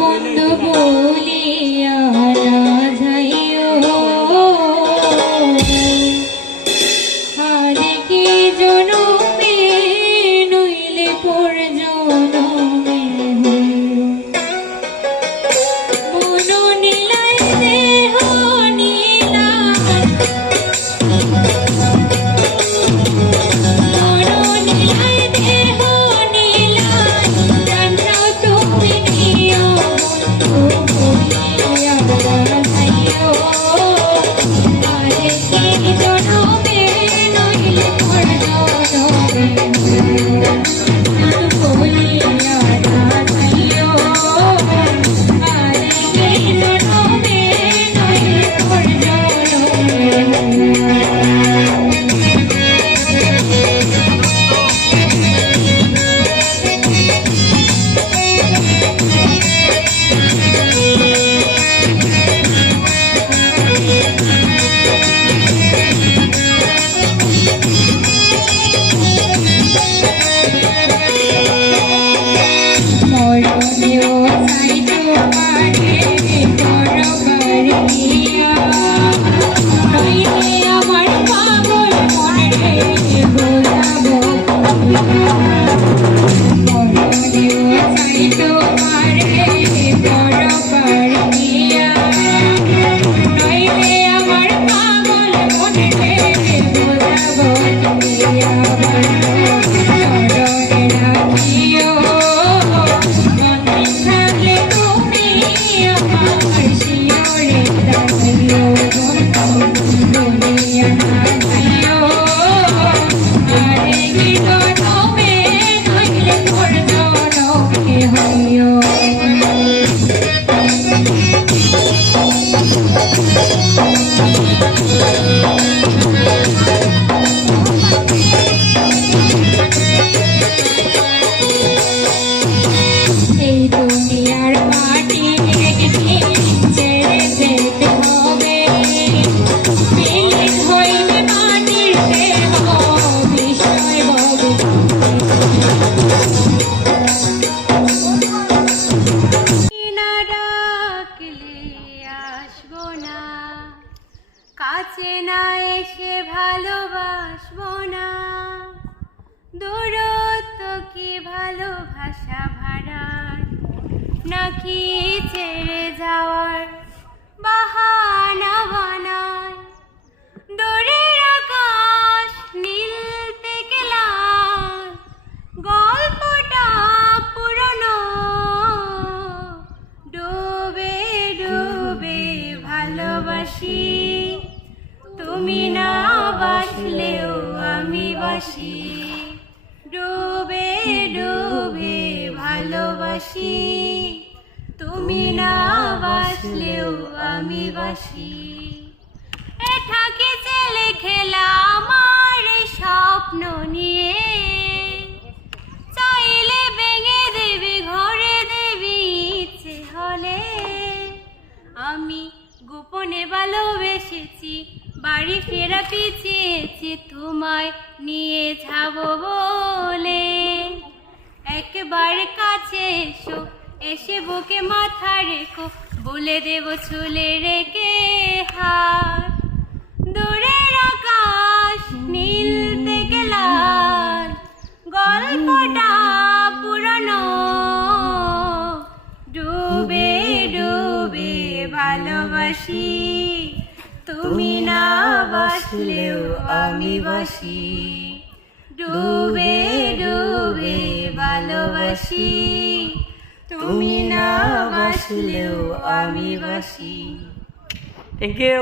বন্ধু বলিয়া না যাইও, হারে কি জনমে নইলে পর জনমে হইও। মন নীলাই দেহ নীলা, মন নীলাই দেহ নীলা, জানাও তুমি নিও বন্ধু বলিয়া না যাইও, হারে কি জনমে নইলে পর জনমে বন্ধু বলিয়া না যাইও, হারে কি জনমে নইলে পর জনমে। মরণেও চাই তোমারে পরবারিয়া, নইলে আমার পাগল মনে বোঝাবো ভুলিয়া। মরণেও চাই তোমারে পরবারিয়া, নইলে আমার পাগল মনে বোঝাবো ভুলিয়া। চরণে রাখিও এই দুনিয়ার মাটি একদিন ছেড়ে যেতে হবে, বিলীন হইবে মাটির দেহ বিষয় ববে। না ডাকলে আসবো না, কাছে না এসে ভালোবাসবো না, দূরত্ব কি ভালোবাসা ভাড়ার, নাকি ছেড়ে যাওয়ার বাহানা বানায়। দূরের আকাশ নীল থেকে লাল, গল্পটা পুরনো, ডুবে ডুবে ভালোবাসি, তুমি না বাসলেও আমি বাসি। ডুবে ডুবে ভালোবাসি, তুমি না বাসলেও আমি বাসি। এটা কি ছেলে খেলা আমার এই স্বপ্ন নিয়ে, চাইলে ভেঙে দেবে ঘরে দেবে ইচ্ছে হলে। আমি গোপনে ভালোবেসেছি, বাড়ি ফেরা পিছিয়েছি তোমায় নিয়ে যাব বলে। একবার কাছে এসো, এসে বুকে মাথা রেখো, বলে দেব ছুলে রেখে হাত। দূরের আকাশ নীল থেকে লাল, গল্পটা পুরানো, ডুবে ডুবে ভালোবাসি, তুমি না বাসলেও আমি বাসি। ডুবে ডুবে ভালোবাসি, তুমি না বাসলেও আমি বাসি। Thank you.